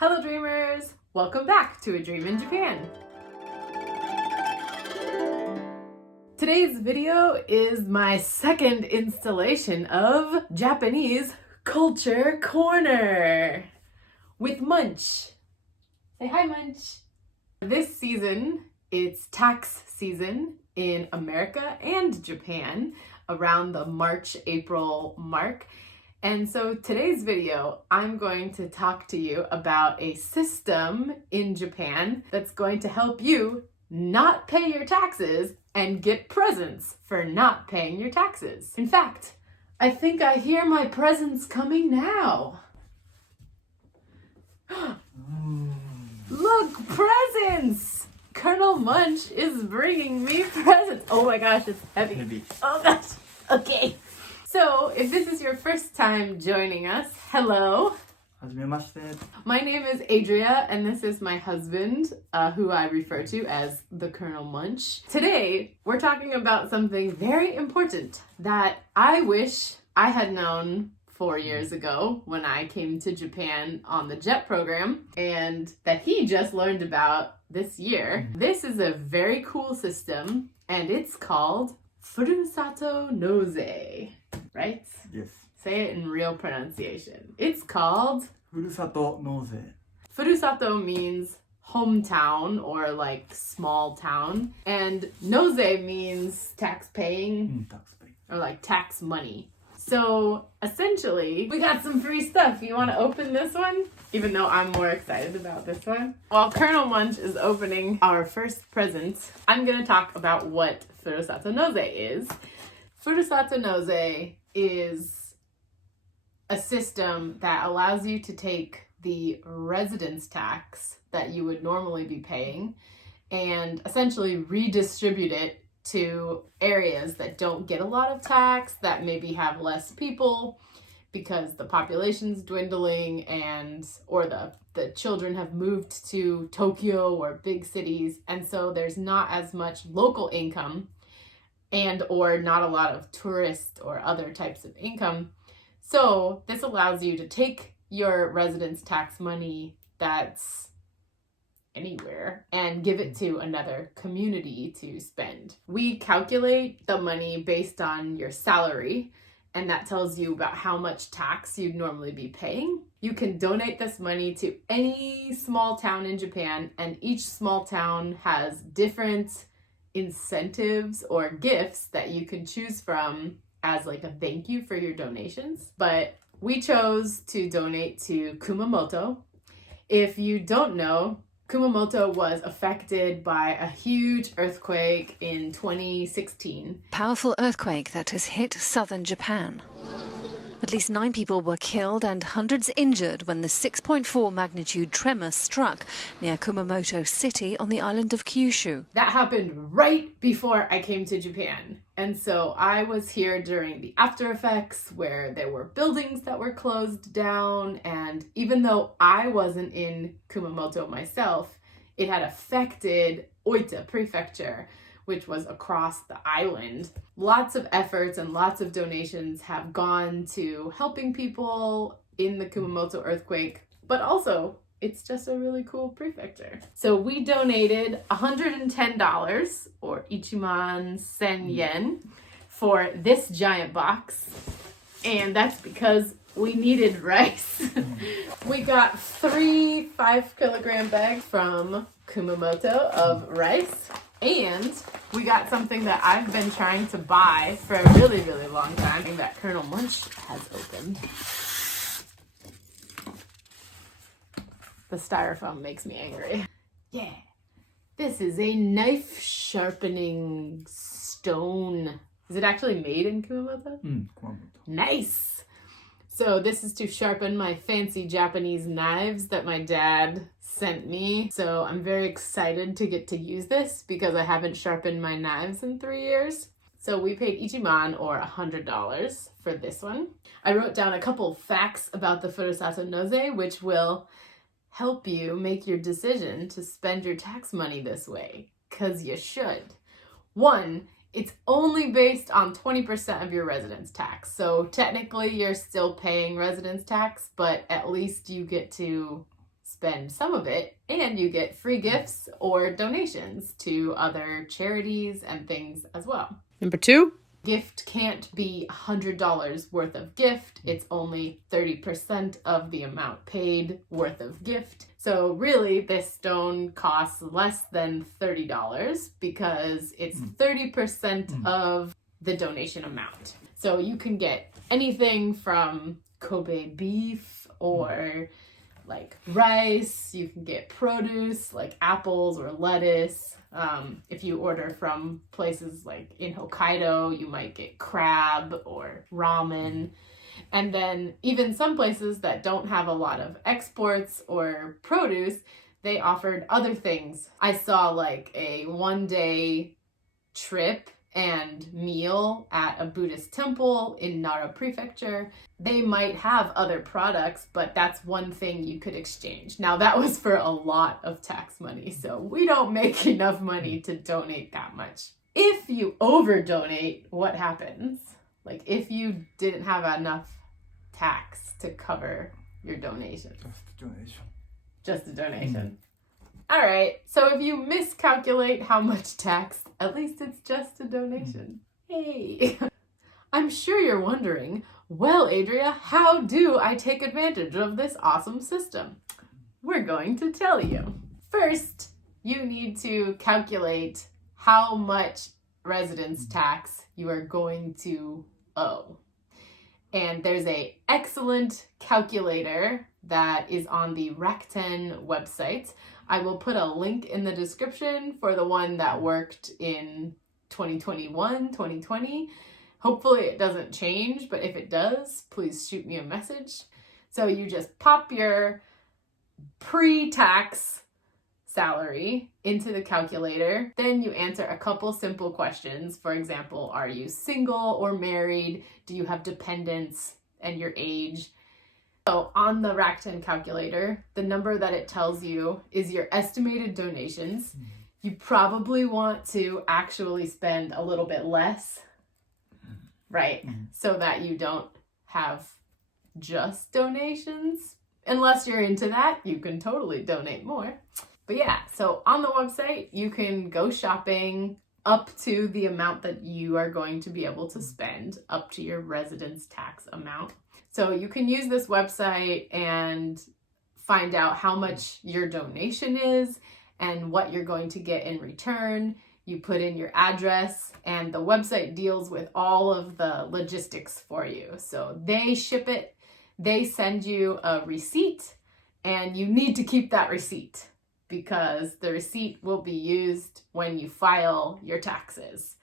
Hello dreamers! Welcome back to A Dream in Japan. Today's video is my second installation of Japanese Culture Corner with Munch. Say hi, Munch. This season, it's tax season in America and Japan around the March-April mark. And so today's video, I'm going to talk to you about a system in Japan that's going to help you not pay your taxes and get presents for not paying your taxes. In fact, I think I hear my presents coming now. Look, presents! Colonel Munch is bringing me presents. Oh my gosh, it's heavy. Oh gosh, okay. So, if this is your first time joining us, hello. はじめまして。 My name is Adria, and this is my husband, who I refer to as the Colonel Munch. Today, we're talking about something very important that I wish I had known 4 years ago when I came to Japan on the JET program, and that he just learned about this year. This is a very cool system, and it's called Furusato Noze, right? Yes. Say it in real pronunciation. It's called ふるさと納税。 Furusato means hometown or like small town, and Noze means tax paying tax-paying. or like tax money. So essentially, we got some free stuff. You want to open this one? Even though I'm more excited about this one. While Colonel Munch is opening our first present, I'm going to talk about what Furusato Noze is. Furusato Noze is a system that allows you to take the residence tax that you would normally be paying and essentially redistribute it to areas that don't get a lot of tax, that maybe have less people because the population's dwindling or the children have moved to Tokyo or big cities, and so there's not as much local income and or not a lot of tourist or other types of income. So this allows you to take your residence tax money that's anywhere and give it to another community to spend. We calculate the money based on your salary, and that tells you about how much tax you'd normally be paying. You can donate this money to any small town in Japan, and each small town has different incentives or gifts that you can choose from as like a thank you for your donations. But we chose to donate to Kumamoto. If you don't know, Kumamoto was affected by a huge earthquake in 2016. Powerful earthquake that has hit southern Japan. At least 9 people were killed and hundreds injured when the 6.4 magnitude tremor struck near Kumamoto city on the island of Kyushu. That happened right before I came to Japan. And so I was here during the after effects where there were buildings that were closed down. And even though I wasn't in Kumamoto myself, it had affected Oita Prefecture, which was across the island. Lots of efforts and lots of donations have gone to helping people in the Kumamoto earthquake, but also it's just a really cool prefecture. So we donated $110 or ichiman sen yen for this giant box, and that's because we needed rice. We got 3 5-kilogram bags from Kumamoto of rice. And we got something that I've been trying to buy for a really, really long time that Colonel Munch has opened. The styrofoam makes me angry. Yeah. This is a knife sharpening stone. Is it actually made in Kumamoto? Kumamoto. Nice! So this is to sharpen my fancy Japanese knives that my dad sent me. So I'm very excited to get to use this because I haven't sharpened my knives in 3 years. So we paid ichiman or $100 for this one. I wrote down a couple facts about the Furusato Noze, which will help you make your decision to spend your tax money this way, because you should. 1, it's only based on 20% of your residence tax. So technically you're still paying residence tax, but at least you get to spend some of it and you get free gifts or donations to other charities and things as well. Number 2, gift can't be $100 worth of gift. It's only 30% of the amount paid worth of gift. So really, this stone costs less than $30 because it's 30% of the donation amount. So you can get anything from Kobe beef or like rice. You can get produce like apples or lettuce. If you order from places like in Hokkaido, you might get crab or ramen. And then even some places that don't have a lot of exports or produce, they offered other things. I saw like a 1-day trip and meal at a Buddhist temple in Nara Prefecture. They might have other products, but that's one thing you could exchange. Now that was for a lot of tax money, so we don't make enough money to donate that much. If you over donate, what happens? Like if you didn't have enough tax to cover your donation. Just a donation. All right, so if you miscalculate how much tax, at least it's just a donation. Hey, I'm sure you're wondering, well, Adria, how do I take advantage of this awesome system? We're going to tell you. First, you need to calculate how much residence tax you are going to owe. And there's an excellent calculator that is on the Rakuten website. I will put a link in the description for the one that worked in 2021, 2020. Hopefully it doesn't change, but if it does, please shoot me a message. So you just pop your pre-tax salary into the calculator. Then you answer a couple simple questions. For example, are you single or married? Do you have dependents? And your age. So on the Rakuten calculator, the number that it tells you is your estimated donations. You probably want to actually spend a little bit less, right? So that you don't have just donations. Unless you're into that, you can totally donate more. But yeah, so on the website, you can go shopping up to the amount that you are going to be able to spend, up to your residence tax amount. So you can use this website and find out how much your donation is and what you're going to get in return. You put in your address and the website deals with all of the logistics for you. So they ship it, they send you a receipt, and you need to keep that receipt because the receipt will be used when you file your taxes.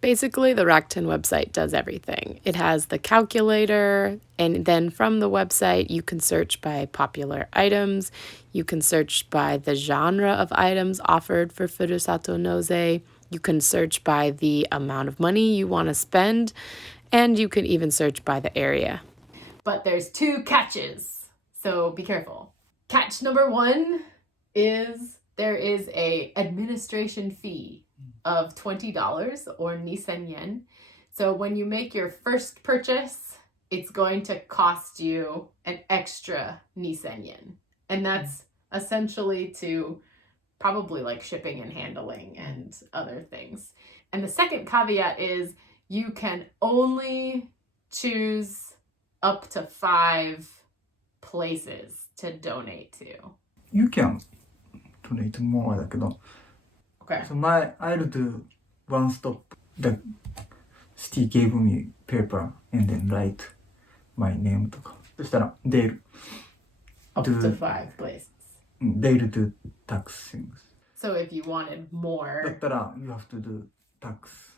Basically, the Rakuten website does everything. It has the calculator, and then from the website, you can search by popular items. You can search by the genre of items offered for Furusato Noze. You can search by the amount of money you want to spend, and you can even search by the area. But there's 2 catches, so be careful. Catch number 1 is there is a administration fee of $20 or Nisen yen. So when you make your first purchase, it's going to cost you an extra Nisen yen. And that's essentially to probably like shipping and handling and other things. And the second caveat is you can only choose up to 5 places to donate to. You can donate more だけど Okay. So I'll do one stop. The city gave me paper and then write my name とか。そしたら they'll Up do, to 5 places. they'll do tax things. So if you wanted だ more, ったら you have to do tax.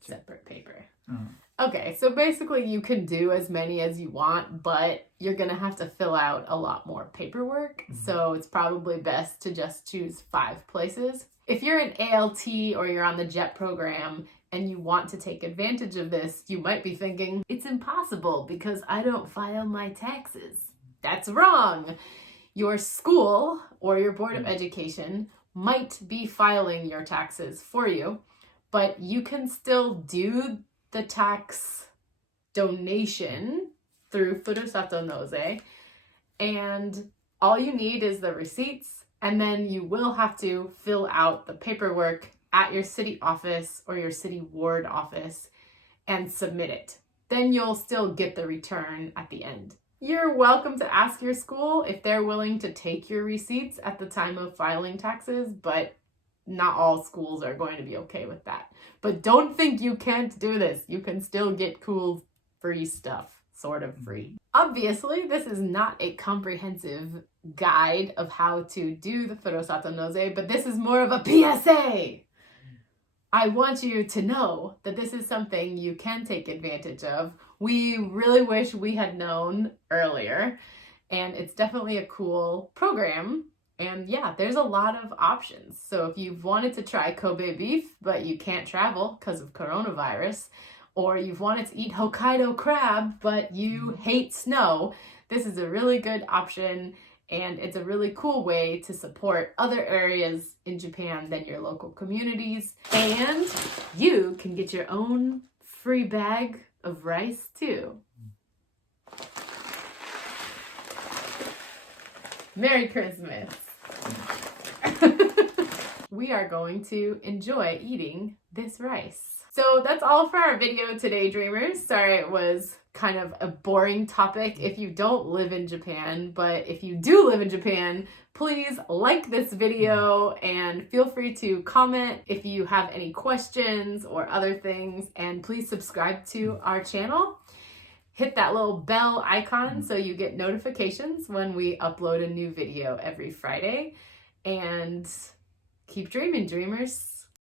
separate paper. うん。 Okay, so basically you can do as many as you want, but you're going to have to fill out a lot more paperwork. So it's probably best to just choose 5 places. If you're an ALT or you're on the JET program and you want to take advantage of this, you might be thinking, it's impossible because I don't file my taxes. That's wrong. Your school or your Board of Education might be filing your taxes for you, but you can still do the tax donation through Furusato Noze and All you need is the receipts, and then you will have to fill out the paperwork at your city office or your city ward office and submit it. Then you'll still get the return at the end. You're welcome to ask your school if they're willing to take your receipts at the time of filing taxes, but not all schools are going to be okay with that. But don't think you can't do this. You can still get cool free stuff, sort of free. Obviously, this is not a comprehensive guide of how to do the Furusato Noze, but this is more of a PSA. I want you to know that this is something you can take advantage of. We really wish we had known earlier, and it's definitely a cool program. And yeah, there's a lot of options. So if you've wanted to try Kobe beef, but you can't travel because of coronavirus, or you've wanted to eat Hokkaido crab, but you hate snow, this is a really good option. And it's a really cool way to support other areas in Japan than your local communities. And you can get your own free bag of rice too. Merry Christmas. We are going to enjoy eating this rice. So that's all for our video today, dreamers. Sorry it was kind of a boring topic if you don't live in Japan, but if you do live in Japan, please like this video and feel free to comment if you have any questions or other things, and please subscribe to our channel. Hit that little bell icon so you get notifications when we upload a new video every Friday, and keep dreaming, dreamers.